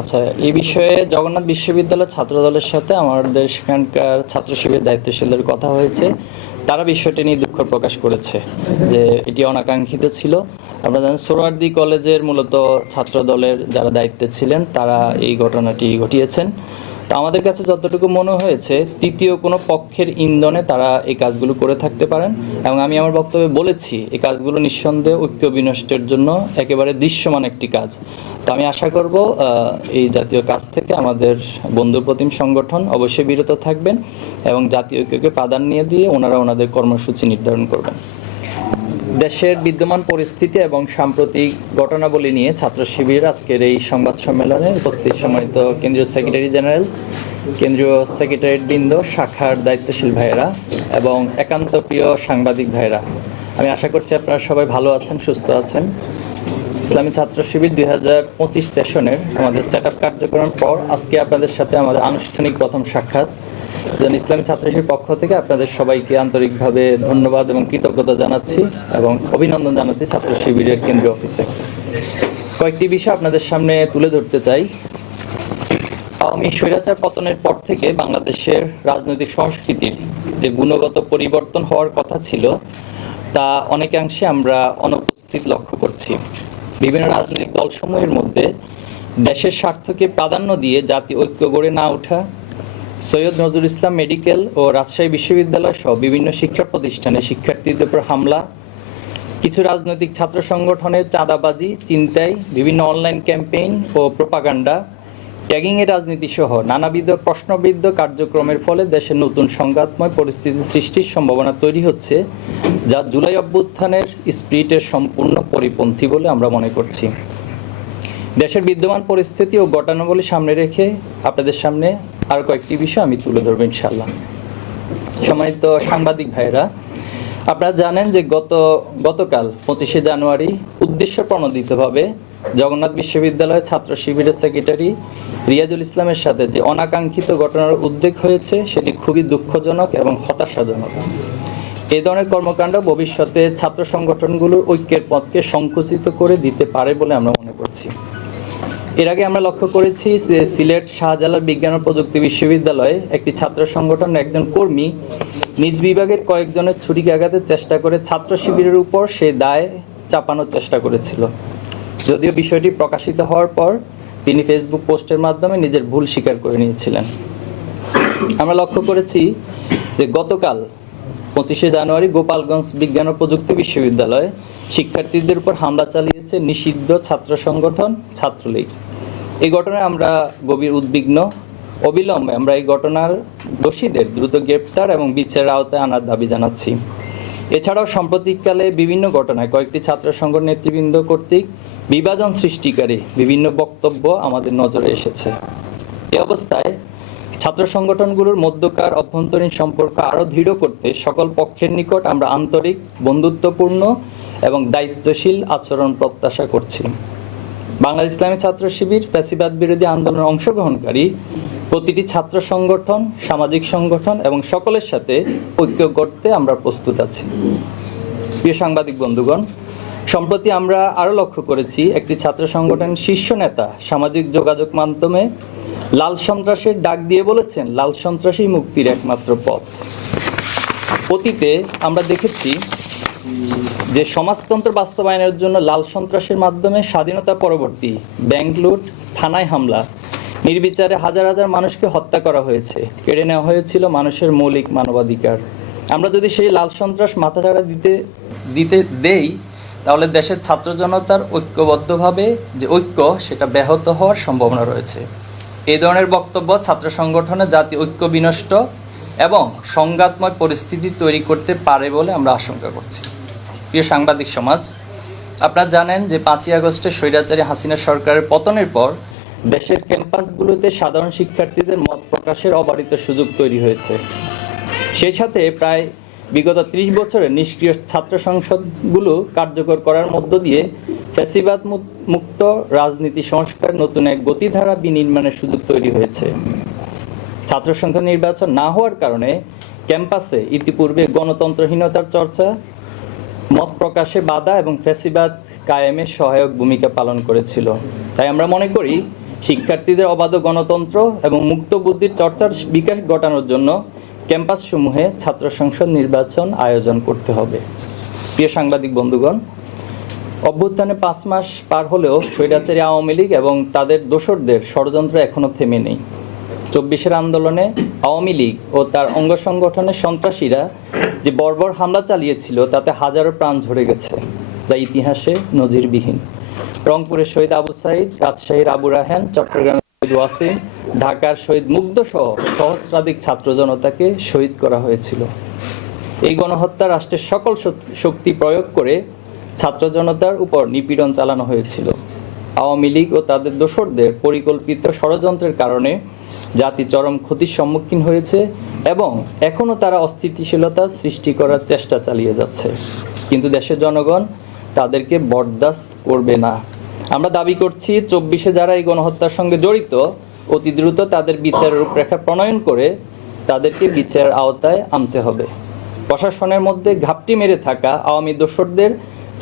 আচ্ছা এই বিষয়ে জগন্নাথ বিশ্ববিদ্যালয়ের ছাত্রদলের সাথে আমাদের সেখানকার ছাত্র শিবির দায়িত্বশীলদের কথা হয়েছে। তারা বিষয়টি নিয়ে দুঃখ প্রকাশ করেছে যে এটি অনাকাঙ্ক্ষিত ছিল। আপনারা জানেন, সোহরাওয়ার্দী কলেজের মূলত ছাত্র দলের যারা দায়িত্বে ছিলেন, তারা এই ঘটনাটি ঘটিয়েছেন। তো আমাদের কাছে যতটুকু মনে হয়েছে, তৃতীয় কোনো পক্ষের ইন্ধনে তারা এই কাজগুলো করে থাকতে পারেন এবং আমি আমার বক্তব্যে বলেছি, এই কাজগুলো নিঃসন্দেহে ঐক্য বিনষ্টের জন্য একেবারে দৃশ্যমান একটি কাজ। তো আমি আশা করব এই জাতীয় কাজ থেকে আমাদের বন্ধু প্রতিম সংগঠন অবশ্যই বিরত থাকবেন এবং জাতীয় ঐক্যকে প্রাধান্য দিয়ে ওনারা ওনাদের কর্মসূচি নির্ধারণ করবেন। দেশের বিদ্যমান পরিস্থিতি এবং সাম্প্রতিক ঘটনাবলী নিয়ে ছাত্র শিবির আজকের এই সংবাদ সম্মেলনে উপস্থিত সম্মানিত কেন্দ্রীয় সেক্রেটারি জেনারেল, কেন্দ্রীয় সেক্রেটারিয়েট বৃন্দ, শাখার দায়িত্বশীল ভাইয়েরা এবং একান্ত প্রিয় সাংবাদিক ভাইয়েরা। আমি আশা করছি আপনারা সবাই ভালো আছেন, সুস্থ আছেন। ইসলামী ছাত্র শিবির দুই হাজার পঁচিশ সেশনের আমাদের সেট আপ কার্যক্রমের পর আজকে আপনাদের সাথে আমাদের আনুষ্ঠানিক প্রথম সাক্ষাৎ যেন ইসলামী ছাত্র শিবির পক্ষ থেকে আপনাদের সবাইকে আন্তরিকভাবে ধন্যবাদ এবং কৃতজ্ঞতা জানাচ্ছি এবং অভিনন্দন জানাচ্ছি ছাত্র শিবিরের কেন্দ্রীয় অফিসে। কয়েকটি বিষয় আপনাদের সামনে তুলে ধরতে চাই। আওয়ামী স্বৈরাচার পতনের পর থেকে বাংলাদেশের রাজনৈতিক সংস্কৃতির যে গুণগত পরিবর্তন হওয়ার কথা ছিল, তা অনেকাংশে আমরা অনুপস্থিত লক্ষ্য করছি। বিভিন্ন রাজনৈতিক দলসমূহের মধ্যে দেশের স্বার্থকে প্রাধান্য দিয়ে জাতি ঐক্য গড়ে না ওঠা সৈয়দ নজরুল ইসলাম মেডিকেল ও রাজশাহী বিশ্ববিদ্যালয় সহ বিভিন্ন শিক্ষা প্রতিষ্ঠানে শিক্ষার্থীদের উপর হামলা। কিছু রাজনৈতিক ছাত্র সংগঠনের চাঁদাবাজি, চিন্তায় বিভিন্ন অনলাইন ক্যাম্পেইন ও প্রোপাগান্ডা ট্যাগিংয়ের রাজনীতি সহ নানাবিধ প্রশ্নবিদ্ধ কার্যক্রমের ফলে দেশে নতুন সংঘাতময় পরিস্থিতি সৃষ্টির সম্ভাবনা তৈরি হচ্ছে, যা জুলাই অভ্যুত্থানের স্পিরিটের সম্পূর্ণ পরিপন্থী বলে আমরা মনে করছি। দেশের বিদ্যমান পরিস্থিতি ও ঘটনাবলী সামনে রেখে আপনাদের সামনে আরও কয়েকটি বিষয় আমি তুলে ধরবো ইনশাল্লাহ সম্মানিত সাংবাদিক ভাইরা আপনারা জানেন যে গত, গতকাল পঁচিশে জানুয়ারি উদ্দেশ্য প্রণোদিতভাবে জগন্নাথ বিশ্ববিদ্যালয়ের ছাত্র শিবিরের সেক্রেটারি রিয়াজুল ইসলামের সাথে যে অনাকাঙ্ক্ষিত ঘটনার উদ্বেগ হয়েছে, সেটি খুবই দুঃখজনক এবং হতাশাজনক। এই ধরনের কর্মকাণ্ড ভবিষ্যতে ছাত্র সংগঠনগুলোর ঐক্যের পথকে সংকুচিত করে দিতে পারে বলে আমরা মনে করছি। এর আগে আমরা লক্ষ্য করেছি যে সিলেট শাহজালাল বিজ্ঞান ও প্রযুক্তি বিশ্ববিদ্যালয়ে একটি ছাত্র সংগঠনের একজন কর্মী নিজ বিভাগের কয়েকজনের ছুরিকে আঘাতের চেষ্টা করে ছাত্র শিবিরের উপর সে দায় চাপানোর চেষ্টা করেছিল। যদিও বিষয়টি প্রকাশিত হওয়ার পর তিনি ফেসবুক পোস্টের মাধ্যমে নিজের ভুল স্বীকার করে নিয়েছিলেন। আমরা লক্ষ্য করেছি যে গতকাল পঁচিশে জানুয়ারি গোপালগঞ্জ বিজ্ঞান ও প্রযুক্তি বিশ্ববিদ্যালয়ে শিক্ষার্থীদের উপর হামলা চালিয়েছে নিষিদ্ধ ছাত্র সংগঠন ছাত্রলীগ। এই ঘটনায় আমরা গভীর উদ্বিগ্ন, অবিলম্বে আমরা এই ঘটনার দোষীদের দ্রুত গ্রেপ্তার এবং বিচারের আওতায় আনার দাবি জানাচ্ছি। এছাড়াও সাম্প্রতিককালে বিভিন্ন ঘটনায় কয়েকটি ছাত্র সংগঠন নেতৃবৃন্দ কর্তৃক বিভাজন সৃষ্টিকারী বিভিন্ন বক্তব্য আমাদের নজরে এসেছে। এ অবস্থায় ছাত্র সংগঠনগুলোর মধ্যকার অভ্যন্তরীণ সম্পর্ক আরও দৃঢ় করতে সকল পক্ষের নিকট আমরা আন্তরিক, বন্ধুত্বপূর্ণ এবং দায়িত্বশীল আচরণ প্রত্যাশা করছি। বাংলাদেশ ইসলামী ছাত্র শিবির ফ্যাসিবাদ বিরোধী আন্দোলনে অংশগ্রহণকারী প্রতিটি ছাত্র সংগঠন, সামাজিক সংগঠন এবং সকলের সাথে ঐক্য করতে আমরা প্রস্তুত আছি। প্রিয় সাংবাদিক বন্ধুগণ, সম্প্রতি আমরা আরও লক্ষ্য করেছি, একটি ছাত্র সংগঠন শীর্ষ নেতা সামাজিক যোগাযোগ মাধ্যমে লাল সন্ত্রাসের ডাক দিয়ে বলেছেন, লাল সন্ত্রাসী মুক্তির একমাত্র পথ। অতীতে আমরা দেখেছি যে সমাজতন্ত্র বাস্তবায়নের জন্য লাল সন্ত্রাসের মাধ্যমে স্বাধীনতা পরবর্তী ব্যাংক লুট থানায় হামলা, নির্বিচারে হাজার হাজার মানুষকে হত্যা করা হয়েছে। কেড়ে নেওয়া হয়েছিল মানুষের মৌলিক মানবাধিকার। আমরা যদি সেই লাল সন্ত্রাস মাথাচাড়া দিতে দিতে দেই, তাহলে দেশের ছাত্র জনতার ঐক্যবদ্ধভাবে যে ঐক্য, সেটা ব্যাহত হওয়ার সম্ভাবনা রয়েছে। এই ধরনের বক্তব্য ছাত্র সংগঠনে জাতি ঐক্য বিনষ্ট এবং সংঘাতময় পরিস্থিতি তৈরি করতে পারে বলে আমরা আশঙ্কা করছি। প্রিয় সাংবাদিক সমাজ, আপনারা জানেন যে পাঁচই আগস্টে স্বৈরাচারী হাসিনা সরকারের পতনের পর দেশের ক্যাম্পাসগুলোতে সাধারণ শিক্ষার্থীদের মত প্রকাশের অবারিত সুযোগ তৈরি হয়েছে। সেই সাথে প্রায় বিগত ত্রিশ বছরের নিষ্ক্রিয় ছাত্র সংসদগুলো কার্যকর করার মধ্য দিয়ে ফ্যাসিবাদ মুক্ত রাজনীতি সংস্কার নতুন এক গতিধারা বিনির্মাণের সুযোগ তৈরি হয়েছে। ছাত্র সংখ্যা নির্বাচন না হওয়ার কারণে ক্যাম্পাসে ইতিপূর্বে গণতন্ত্রহীনতার চর্চা, মত প্রকাশে বাধা এবং ফ্যাসিবাদ কায়েমে সহায়ক ভূমিকা পালন করেছিল। তাই আমরা মনে করি, শিক্ষার্থীদের অবাধ গণতন্ত্র এবং মুক্ত বুদ্ধির চর্চার বিকাশ ঘটানোর জন্য ক্যাম্পাসসমূহে ছাত্র সংসদ নির্বাচন আয়োজন করতে হবে। প্রিয় সাংবাদিক বন্ধুগণ, অভ্যুত্থানে পাঁচ মাস পার হলেও স্বৈরাচারী আওয়ামী লীগ এবং তাদের দোসরদের ষড়যন্ত্র এখনও থেমে নেই। চব্বিশের আন্দোলনে আওয়ামী লীগ ও তার অঙ্গ সংগঠনের সন্ত্রাসীরা যে বর্বর হামলা চালিয়েছিল, তাতে হাজারো প্রাণ ঝরে গেছে, যা ইতিহাসে নজিরবিহীন। রংপুরের শহীদ আবু সাইদ, রাজশাহীর আবু রাহেন চট্টগ্রামের শহীদ ওয়াসিম, ঢাকার শহীদ মুগ্ধ সহ সহস্রাধিক ছাত্র জনতাকে শহীদ করা হয়েছিল। এই গণহত্যা রাষ্ট্রের সকল শক্তি প্রয়োগ করে ছাত্র জনতার উপর নিপীড়ন চালানো হয়েছিল। আওয়ামী লীগ ও তাদের দোসরদের পরিকল্পিত ষড়যন্ত্রের কারণে জাতি চরম ক্ষতির সম্মুখীন হয়েছে এবং এখনও তারা অস্থিতিশীলতা সৃষ্টি করার চেষ্টা চালিয়ে যাচ্ছে। কিন্তু দেশের জনগণ তাদেরকে বরদাস্ত করবে না। আমরা দাবি করছি চব্বিশে যারা এই গণহত্যার সঙ্গে জড়িত, অতি দ্রুত তাদের বিচারের রূপরেখা প্রণয়ন করে তাদেরকে বিচারের আওতায় আনতে হবে। প্রশাসনের মধ্যে ঘাপটি মেরে থাকা আওয়ামী দোসরদের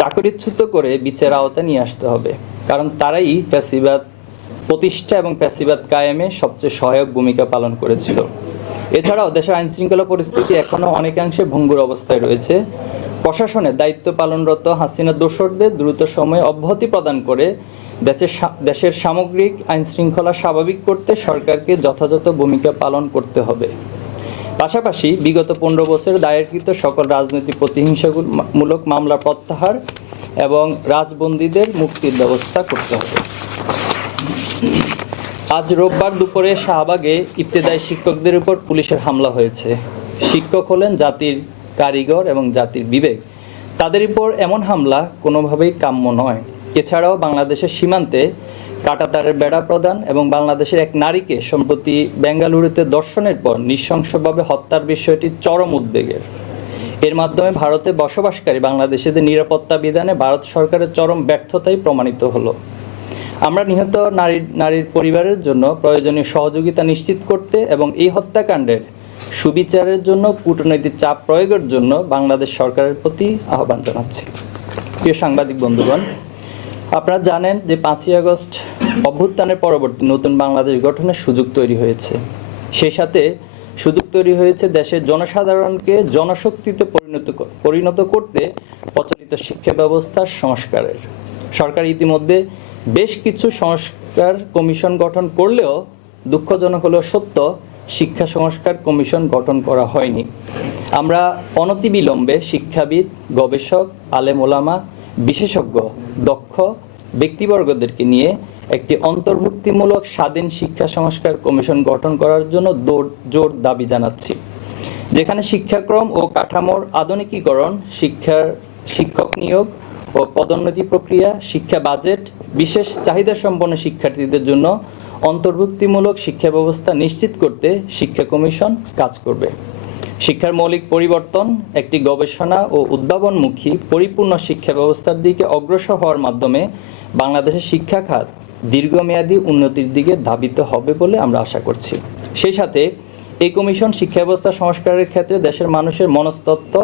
চাকরিচ্যুত করে বিচার আওতায় নিয়ে আসতে হবে। কারণ তারাই প্যাসিবাদ প্রতিষ্ঠা এবং প্যাসিবাদ কায়েমে সবচেয়ে সহায়ক ভূমিকা পালন করেছিল। এছাড়াও দেশের আইন শৃঙ্খলা পরিস্থিতি এখনও অনেকাংশে ভঙ্গুর অবস্থায় রয়েছে। প্রশাসনে দায়িত্ব পালনরত হাসিনা দোসরদের দ্রুত সময়ে অব্যাহতি প্রদান করে দেশের দেশের সামগ্রিক আইন শৃঙ্খলা স্বাভাবিক করতে সরকারকে যথাযথ ভূমিকা পালন করতে হবে। পাশাপাশি বিগত পনেরো বছরে দায়েরকৃত সকল রাজনৈতিক প্রতিহিংসামূলক মামলা প্রত্যাহার এবং রাজবন্দীদের মুক্তির ব্যবস্থা করতে হবে। আজ রোববার দুপুরে শাহবাগে ইবতেদায়ী শিক্ষকদের উপর পুলিশের হামলা হয়েছে। শিক্ষক হলেন জাতির কারিগর এবং জাতির বিবেক। তাদের উপর এমন হামলা কোনোভাবেই কাম্য নয়। এছাড়াও বাংলাদেশের সীমান্তে কাটাতারের বেড়া প্রদান এবং বাংলাদেশের এক নারীকে সম্প্রতি বেঙ্গালুরুতে দর্শনের পর নৃশংসভাবে হত্যার বিষয়টি চরম উদ্বেগের। এর মাধ্যমে ভারতে বসবাসকারী বাংলাদেশিদের নিরাপত্তা বিধানে ভারত সরকারের চরম ব্যর্থতাই প্রমাণিত হলো। আমরা নিহত নারী, নারীর পরিবারের জন্য প্রয়োজনীয় সহযোগিতা নিশ্চিত করতে এবং এই হত্যাকাণ্ডের সুবিচারের জন্য, কূটনৈতিক চাপ প্রয়োগের জন্য বাংলাদেশ সরকারের প্রতি আহ্বান জানাচ্ছি। প্রিয় সাংবাদিক বন্ধুগণ, আপনারা জানেন যে পাঁচই আগস্ট অভ্যুত্থানের পরবর্তী নতুন বাংলাদেশ গঠনের সুযোগ তৈরি হয়েছে। সেই সাথে সুযোগ তৈরি হয়েছে দেশের জনসাধারণকে জনশক্তিতে পরিণত পরিণত করতে প্রচলিত শিক্ষা ব্যবস্থার সংস্কারের। সরকার ইতিমধ্যে বেশ কিছু সংস্কার কমিশন গঠন করলেও দুঃখজনক হলেও সত্য শিক্ষা সংস্কার কমিশন গঠন করা হয়নি। আমরা অনতিবিলম্বে শিক্ষাবিদ, গবেষক, আলেম ওলামা, বিশেষজ্ঞ, দক্ষ ব্যক্তিবর্গদেরকে নিয়ে একটি অন্তর্ভুক্তিমূলক স্বাধীন শিক্ষা সংস্কার কমিশন গঠন করার জন্য জোর দাবি জানাচ্ছি, যেখানে শিক্ষাক্রম ও কাঠামোর আধুনিকীকরণ, শিক্ষার শিক্ষক নিয়োগ ও পদোন্নতি প্রক্রিয়া, শিক্ষা বাজেট, বিশেষ চাহিদা সম্পন্ন শিক্ষার্থীদের জন্য অন্তর্ভুক্তিমূলক শিক্ষা ব্যবস্থা নিশ্চিত করতে শিক্ষা কমিশন কাজ করবে। শিক্ষার মৌলিক পরিবর্তন, একটি গবেষণা ও উদ্ভাবনমুখী পরিপূর্ণ শিক্ষা ব্যবস্থার দিকে অগ্রসর হওয়ার মাধ্যমে বাংলাদেশের শিক্ষা খাত দীর্ঘমেয়াদী উন্নতির দিকে ধাবিত হবে বলে আমরা আশা করছি। সেই সাথে এই কমিশন শিক্ষা ব্যবস্থা সংস্কারের ক্ষেত্রে দেশের মানুষের মনস্তত্ত্ব,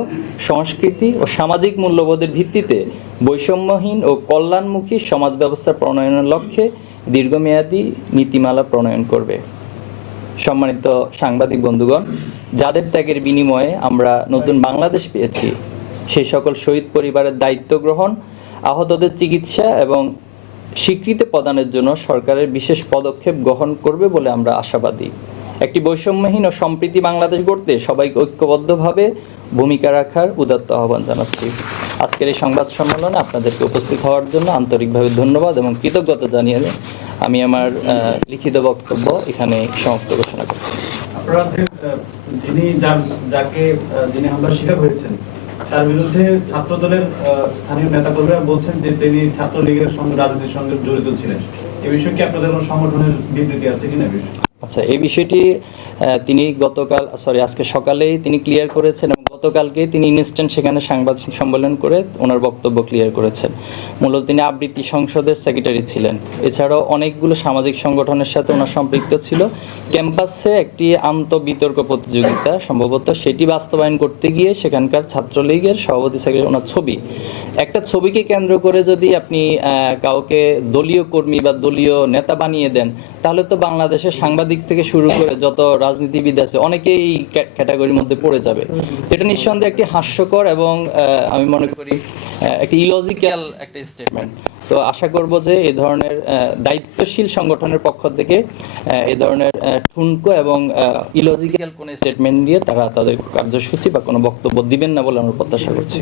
সংস্কৃতি ও সামাজিক মূল্যবোধের ভিত্তিতে বৈষম্যহীন ও কল্যাণমুখী সমাজ ব্যবস্থা প্রণয়নের লক্ষ্যে দীর্ঘমেয়াদী নীতিমালা প্রণয়ন করবে। সম্মানিত সাংবাদিক বন্ধুগণ, যাদের ত্যাগের বিনিময়ে আমরা নতুন বাংলাদেশ পেয়েছি সেই সকল শহীদ পরিবারের দায়িত্ব গ্রহণ, আহতদের চিকিৎসা এবং স্বীকৃতি প্রদানের জন্য সরকারের বিশেষ পদক্ষেপ গ্রহণ করবে বলে আমরা আশাবাদী। একটি বৈষম্যহীন ও সম্প্রীতি বাংলাদেশ গড়তে সবাইকে ঐক্যবদ্ধভাবে ভূমিকা রাখার উদাত্ত আহ্বান জানাচ্ছি। আজকের এই সংবাদ সম্মেলনে আপনাদেরকে উপস্থিত হওয়ার জন্য আন্তরিকভাবে ধন্যবাদ এবং কৃতজ্ঞতা জানিয়ে আমি আমার লিখিত বক্তব্য এখানে সমাপ্ত ঘোষণা করছি। যিনি যাকে যিনি হামলার শিকার হয়েছেন তার বিরুদ্ধে ছাত্র দলের স্থানীয় নেতাকর্মীরা বলছেন যে তিনি ছাত্রলীগের সঙ্গে রাজনীতির সঙ্গে জড়িত ছিলেন। এ বিষয়ে কি আপনাদের কোনো সংগঠনের বিবৃতি আছে কিনা বিষয়ে? আচ্ছা এই বিষয়টি তিনি গতকাল সরি আজকে সকালেই তিনি ক্লিয়ার করেছেন গতকালকে তিনি ইনস্ট্যান্ট সেখানে সাংবাদিক সম্মেলন করে ওনার বক্তব্য ক্লিয়ার করেছেন। মূলত তিনি আবৃত্তি সংসদের সেক্রেটারি ছিলেন। এছাড়াও অনেকগুলো সামাজিক সংগঠনের সাথে ওনার সম্পৃক্ত ছিল। ক্যাম্পাসে একটি আন্তঃবিতর্ক প্রতিযোগিতা সম্ভবত সেটি বাস্তবায়ন করতে গিয়ে সেখানকার ছাত্রলীগের সভাপতি সেক্রেটারি ওনার ছবি। একটা ছবিকে কেন্দ্র করে যদি আপনি কাউকে দলীয় কর্মী বা দলীয় নেতা বানিয়ে দেন, তাহলে তো বাংলাদেশের সাংবাদিক থেকে শুরু করে যত রাজনীতিবিদ আছে, অনেকেই ক্যাটাগরির মধ্যে পড়ে যাবে। এটা নিঃসন্দেহে একটি হাস্যকর এবং আমি মনে করি একটি ইলজিক্যাল একটা স্টেটমেন্ট তো আশা করব যে এ ধরনের দায়িত্বশীল সংগঠনের পক্ষ থেকে এ ধরনের ঠুনকো এবং ইলজিক্যাল কোনো স্টেটমেন্ট দিয়ে তারা তাদের কার্যসূচি বা কোনো বক্তব্য দিবেন না বলে আমরা প্রত্যাশা করছি।